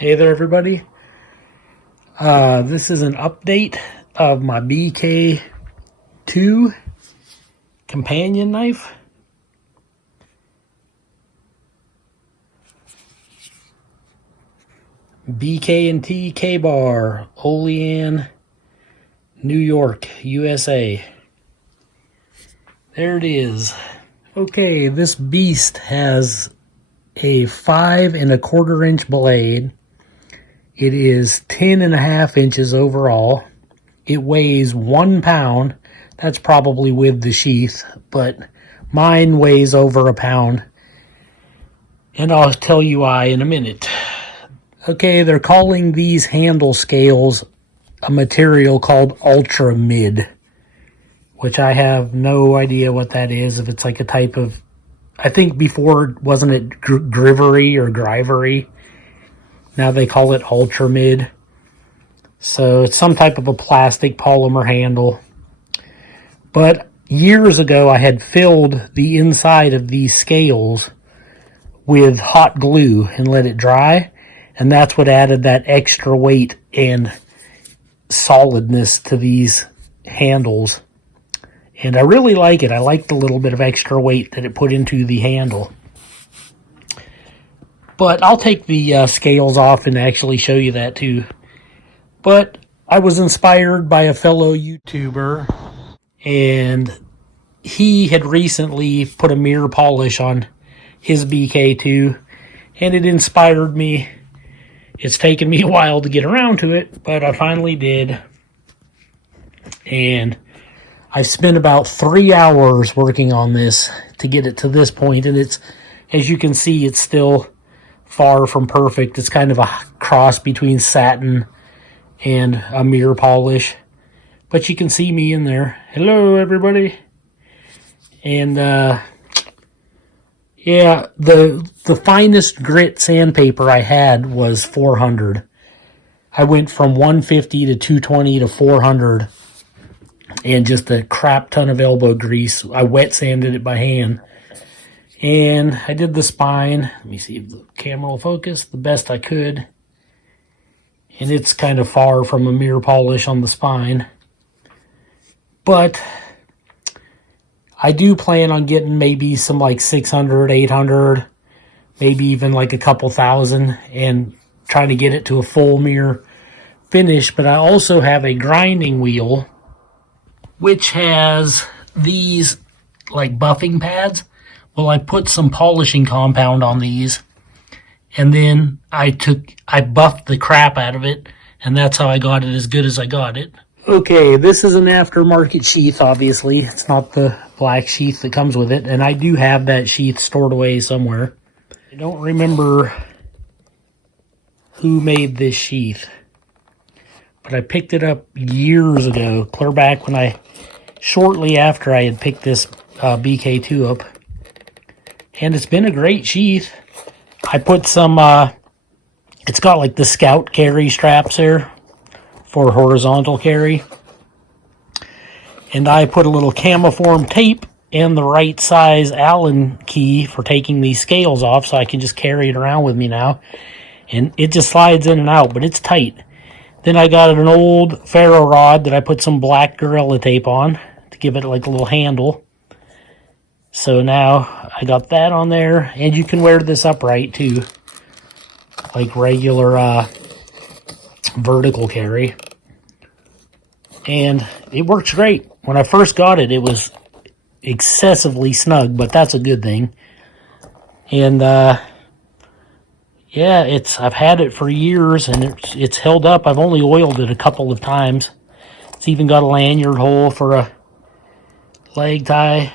Hey there, everybody. This is an update of my BK-2 companion knife. BK&T KABAR, Olean, New York, USA. There it is. Okay, this beast has a 5 1/4 inch blade. It is 10.5 inches overall. It weighs 1 pound. That's probably with the sheath, but mine weighs over a pound. And I'll tell you why in a minute. Okay, they're calling these handle scales a material called Ultra Mid, which I have no idea what that is. If it's like a type of, I think before, wasn't it grivery or grivery? Now they call it Ultra Mid. So it's some type of a plastic polymer handle. But years ago I had filled the inside of these scales with hot glue and let it dry. And that's what added that extra weight and solidness to these handles. And I really like it. I like the little bit of extra weight that it put into the handle. But I'll take the scales off and actually show you that too. But I was inspired by a fellow YouTuber, and he had recently put a mirror polish on his BK-2, and it inspired me. It's taken me a while to get around to it, but I finally did. And I've spent about 3 hours working on this to get it to this point, and it's, as you can see, it's still far from perfect. It's kind of a cross between satin and a mirror polish, but you can see me in there. Hello, everybody. And yeah, the finest grit sandpaper I had was 400. I went from 150 to 220 to 400, and just a crap ton of elbow grease. I wet sanded it by hand. And I did the spine. Let me see if the camera will focus the best I could. And it's kind of far from a mirror polish on the spine. But I do plan on getting maybe some like 600, 800, maybe even like a couple thousand, and trying to get it to a full mirror finish. But I also have a grinding wheel, which has these like buffing pads. Well, I put some polishing compound on these, and then I buffed the crap out of it, and that's how I got it as good as I got it. Okay, this is an aftermarket sheath, obviously. It's not the black sheath that comes with it, and I do have that sheath stored away somewhere. I don't remember who made this sheath, but I picked it up years ago, clear back when shortly after I had picked this BK-2 up. And it's been a great sheath. I put some, it's got like the Scout carry straps there for horizontal carry. And I put a little camiform tape and the right size Allen key for taking these scales off, so I can just carry it around with me now. And it just slides in and out, but it's tight. Then I got an old ferro rod that I put some black Gorilla tape on to give it like a little handle. So now I got that on there, and you can wear this upright too, like regular vertical carry. And it works great. When I first got it, it was excessively snug, but that's a good thing. And yeah, I've had it for years, and it's held up. I've only oiled it a couple of times. It's even got a lanyard hole for a leg tie.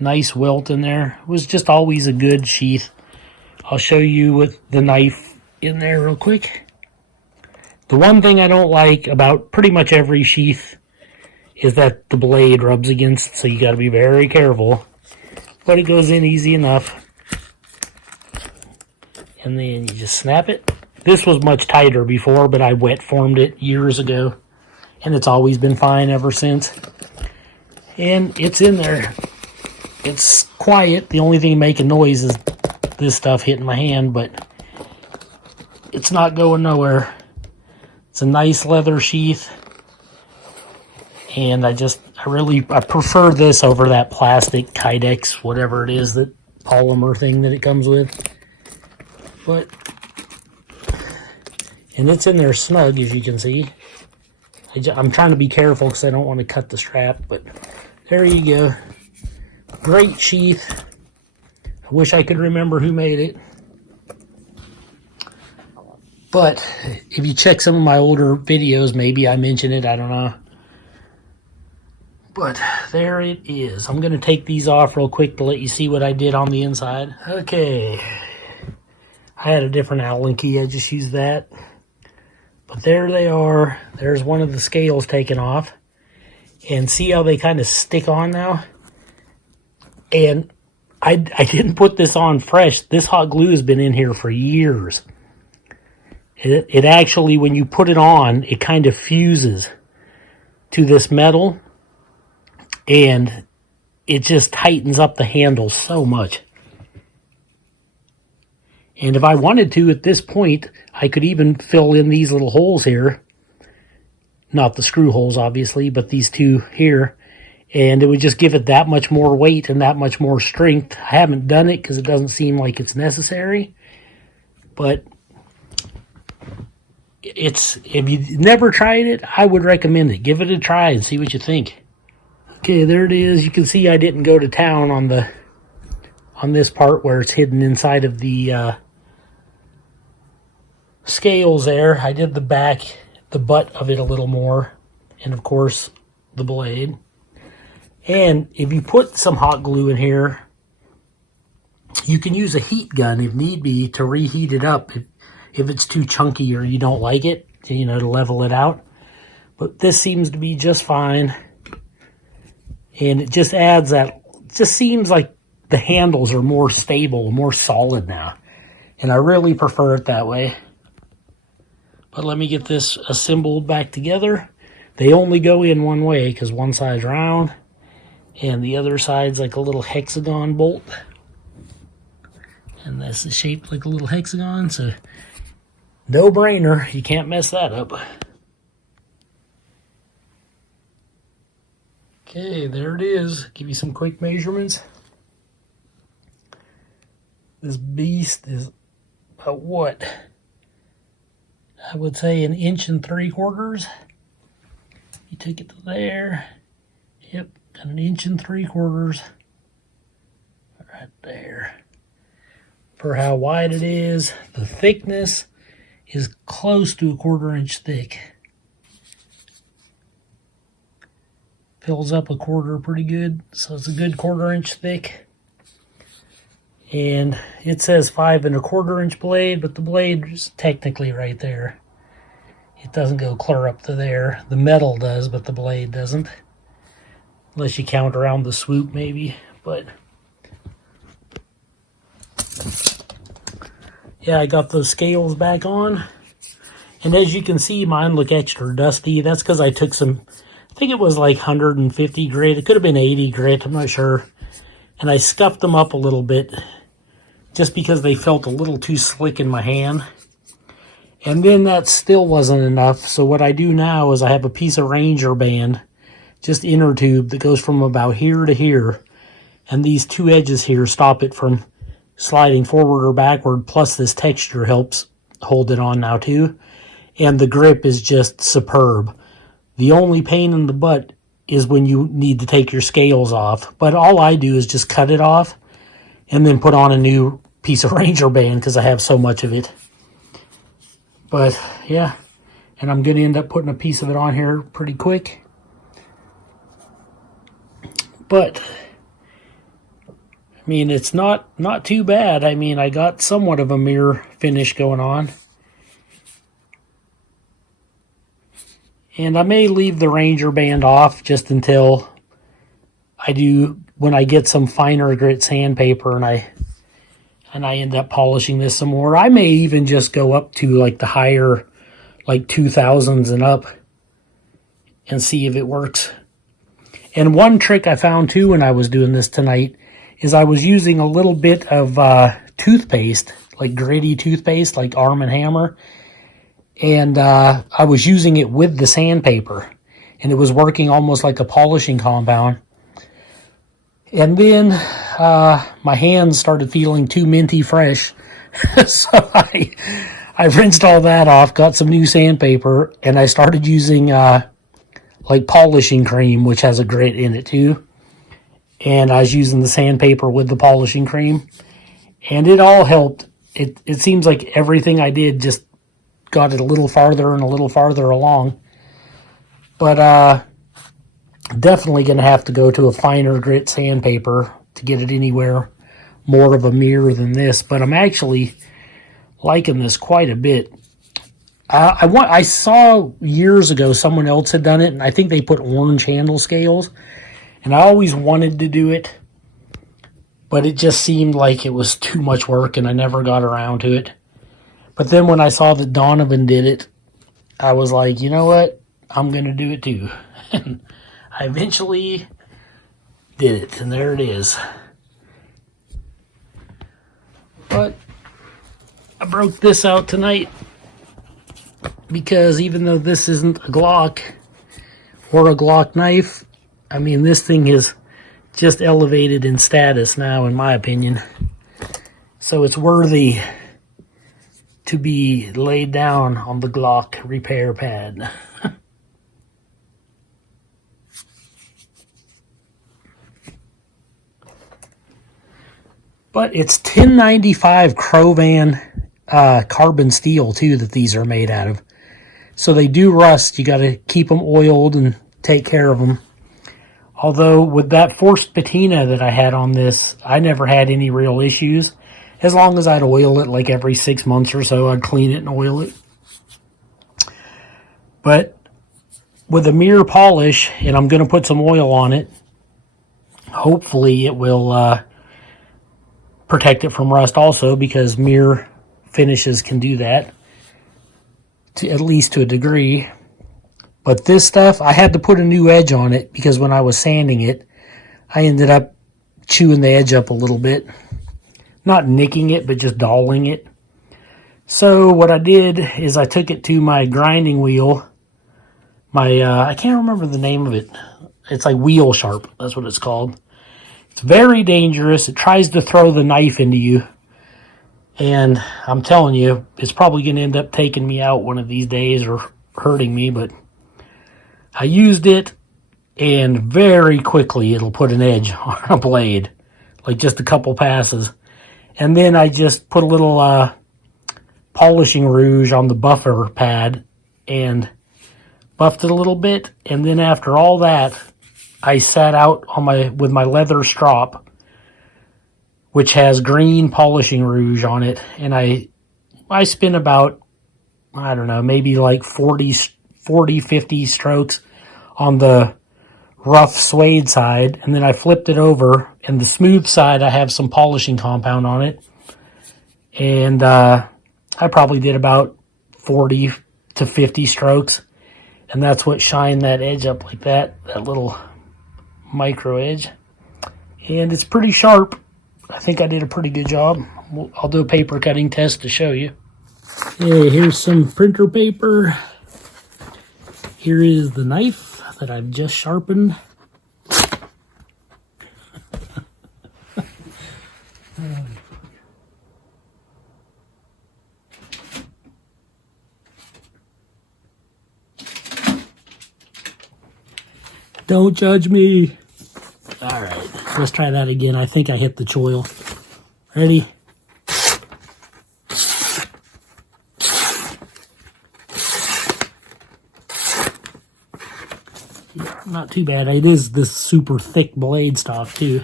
Nice welt in there. It was just always a good sheath. I'll show you with the knife in there real quick. The one thing I don't like about pretty much every sheath is that the blade rubs against, so you got to be very careful. But it goes in easy enough. And then you just snap it. This was much tighter before, but I wet formed it years ago, and it's always been fine ever since. And it's in there. It's quiet. The only thing making noise is this stuff hitting my hand, but it's not going nowhere. It's a nice leather sheath. And I prefer this over that plastic Kydex, whatever it is, that polymer thing that it comes with. And it's in there snug, as you can see. I'm trying to be careful because I don't want to cut the strap, but there you go. Great sheath. I wish I could remember who made it. But if you check some of my older videos, maybe I mention it, I don't know. But there it is. I'm going to take these off real quick to let you see what I did on the inside. Okay. I had a different Allen key. I just used that. But there they are. There's one of the scales taken off. And see how they kind of stick on now? And I didn't put this on fresh. This hot glue has been in here for years. It actually, when you put it on, it kind of fuses to this metal. And it just tightens up the handle so much. And if I wanted to, at this point, I could even fill in these little holes here. Not the screw holes, obviously, but these two here. And it would just give it that much more weight and that much more strength. I haven't done it because it doesn't seem like it's necessary. But if you've never tried it, I would recommend it. Give it a try and see what you think. Okay, there it is. You can see I didn't go to town on this part where it's hidden inside of the scales there. I did the butt of it a little more, and of course the blade. And if you put some hot glue in here, you can use a heat gun if need be to reheat it up if it's too chunky or you don't like it, to level it out. But this seems to be just fine. And it just adds that, it just seems like the handles are more stable, more solid now. And I really prefer it that way. But let me get this assembled back together. They only go in one way because one side's round and the other side's like a little hexagon bolt. And this is shaped like a little hexagon, so no brainer. You can't mess that up. Okay, there it is. Give you some quick measurements. This beast is about what? I would say 1 3/4 inches. You take it to there. Yep, got 1 3/4 inches. Right there. For how wide it is, the thickness is close to 1/4 inch thick. Fills up 1/4 pretty good, so it's a good 1/4 inch thick. And it says 5 1/4 inch blade, but the blade is technically right there. It doesn't go clear up to there. The metal does, but the blade doesn't. Unless you count around the swoop maybe, but yeah, I got those scales back on. And as you can see, mine look extra dusty. That's because I took some, I think it was like 150 grit. It could have been 80 grit, I'm not sure. And I scuffed them up a little bit just because they felt a little too slick in my hand. And then that still wasn't enough. So what I do now is I have a piece of Ranger band, just inner tube, that goes from about here to here. And these two edges here stop it from sliding forward or backward. Plus this texture helps hold it on now too. And the grip is just superb. The only pain in the butt is when you need to take your scales off. But all I do is just cut it off and then put on a new piece of Ranger band because I have so much of it. But yeah, and I'm going to end up putting a piece of it on here pretty quick. But I mean, it's not too bad. I mean, I got somewhat of a mirror finish going on. And I may leave the Ranger band off just until I do, when I get some finer grit sandpaper and I end up polishing this some more. I may even just go up to like the higher, like 2000s and up and see if it works. And one trick I found too when I was doing this tonight is I was using a little bit of toothpaste, like gritty toothpaste, like Arm & Hammer. And I was using it with the sandpaper. And it was working almost like a polishing compound. And then my hands started feeling too minty fresh. So I rinsed all that off, got some new sandpaper, and I started using like polishing cream, which has a grit in it too. And I was using the sandpaper with the polishing cream. And it all helped. It seems like everything I did just got it a little farther and a little farther along. But definitely going to have to go to a finer grit sandpaper to get it anywhere more of a mirror than this. But I'm actually liking this quite a bit. I saw years ago someone else had done it, and I think they put orange handle scales. And I always wanted to do it, but it just seemed like it was too much work, and I never got around to it. But then when I saw that Donovan did it, I was like, you know what? I'm going to do it too. And I eventually did it, and there it is. But I broke this out tonight because even though this isn't a Glock or a Glock knife, I mean, this thing is just elevated in status now, in my opinion. So it's worthy to be laid down on the Glock repair pad. But it's 1095 cro-van carbon steel too that these are made out of. So they do rust. You got to keep them oiled and take care of them. Although with that forced patina that I had on this, I never had any real issues. As long as I'd oil it like every 6 months or so, I'd clean it and oil it. But with a mirror polish, and I'm going to put some oil on it, hopefully it will protect it from rust also, because mirror finishes can do that, at least to a degree. But this stuff, I had to put a new edge on it because when I was sanding it, I ended up chewing the edge up a little bit. Not nicking it, but just dulling it. So what I did is I took it to my grinding wheel. I can't remember the name of it. It's like wheel sharp. That's what it's called. It's very dangerous. It tries to throw the knife into you. And I'm telling you, it's probably going to end up taking me out one of these days or hurting me, but I used it, and very quickly it'll put an edge on a blade, like just a couple passes. And then I just put a little polishing rouge on the buffer pad and buffed it a little bit. And then after all that, I sat out on with my leather strop, which has green polishing rouge on it. And I spent about, I don't know, maybe like 40, 50 strokes on the rough suede side, and then I flipped it over, and the smooth side I have some polishing compound on it, and I probably did about 40 to 50 strokes, and that's what shined that edge up like that little micro edge, and it's pretty sharp. I think I did a pretty good job. I'll do a paper cutting test to show you. Okay, here's some printer paper. Here is the knife that I've just sharpened. Don't judge me. All right, let's try that again. I think I hit the choil. Ready? Not too bad. It is this super thick blade stock too.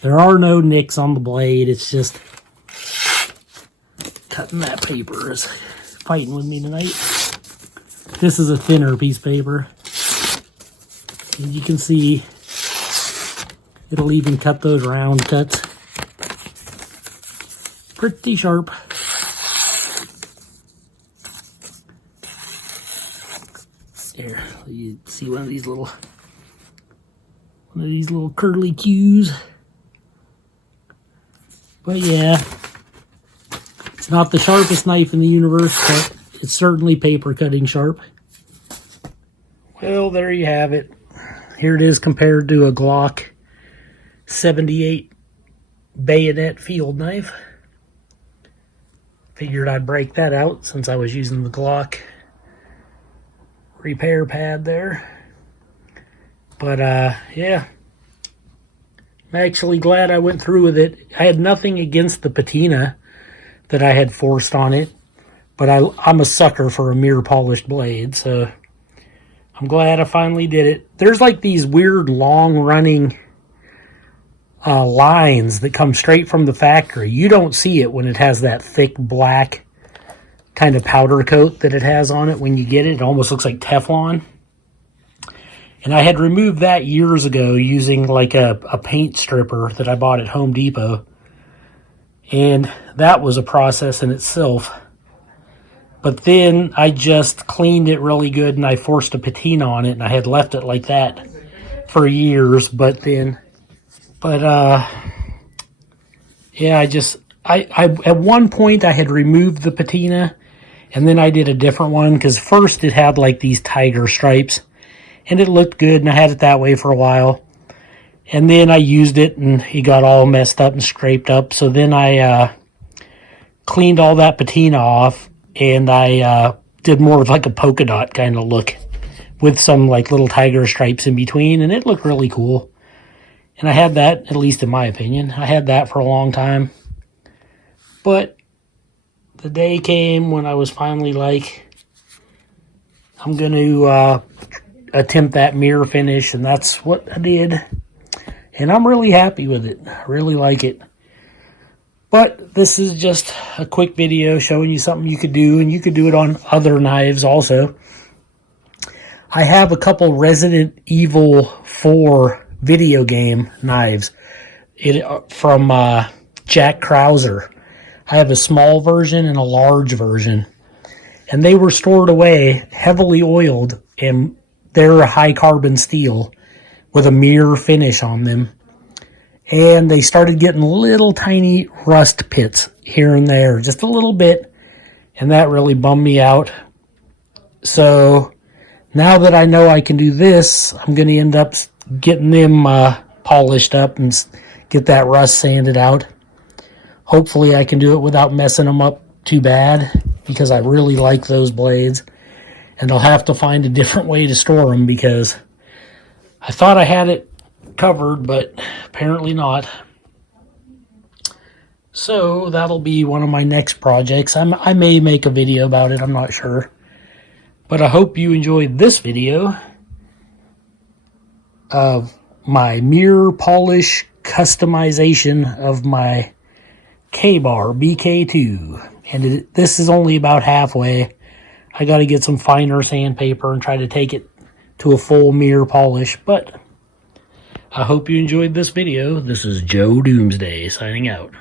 There are no nicks on the blade. It's just cutting that paper is fighting with me tonight. This is a thinner piece of paper. And you can see it'll even cut those round cuts. Pretty sharp. There, you see one of these little curly cues. But yeah, it's not the sharpest knife in the universe, but it's certainly paper cutting sharp. Well, there you have it. Here it is compared to a Glock 78 bayonet field knife. Figured I'd break that out since I was using the Glock repair pad there. But yeah, I'm actually glad I went through with it. I had nothing against the patina that I had forced on it, but I'm a sucker for a mirror polished blade, so I'm glad I finally did it. There's like these weird long running lines that come straight from the factory. You don't see it when it has that thick black kind of powder coat that it has on it. When you get it, it almost looks like Teflon. And I had removed that years ago using like a paint stripper that I bought at Home Depot. And that was a process in itself. But then I just cleaned it really good and I forced a patina on it, and I had left it like that for years. Yeah, I at one point I had removed the patina, and then I did a different one, because first it had like these tiger stripes and it looked good, and I had it that way for a while. And then I used it and it got all messed up and scraped up. So then I cleaned all that patina off, and I did more of like a polka dot kind of look with some like little tiger stripes in between, and it looked really cool. And I had that, at least in my opinion, I had that for a long time. But the day came when I was finally like, I'm going to attempt that mirror finish, and that's what I did. And I'm really happy with it. I really like it. But this is just a quick video showing you something you could do, and you could do it on other knives also. I have a couple Resident Evil 4 video game knives from Jack Krauser. I have a small version and a large version, and they were stored away, heavily oiled, and they're a high carbon steel with a mirror finish on them. And they started getting little tiny rust pits here and there, just a little bit, and that really bummed me out. So now that I know I can do this, I'm going to end up getting them polished up and get that rust sanded out. Hopefully I can do it without messing them up too bad, because I really like those blades. And I'll have to find a different way to store them, because I thought I had it covered, but apparently not. So that'll be one of my next projects. I may make a video about it, I'm not sure. But I hope you enjoyed this video of my mirror polish customization of my KABAR BK-2. And this is only about halfway. I got to get some finer sandpaper and try to take it to a full mirror polish. But I hope you enjoyed this video. This is Joe Doomsday signing out.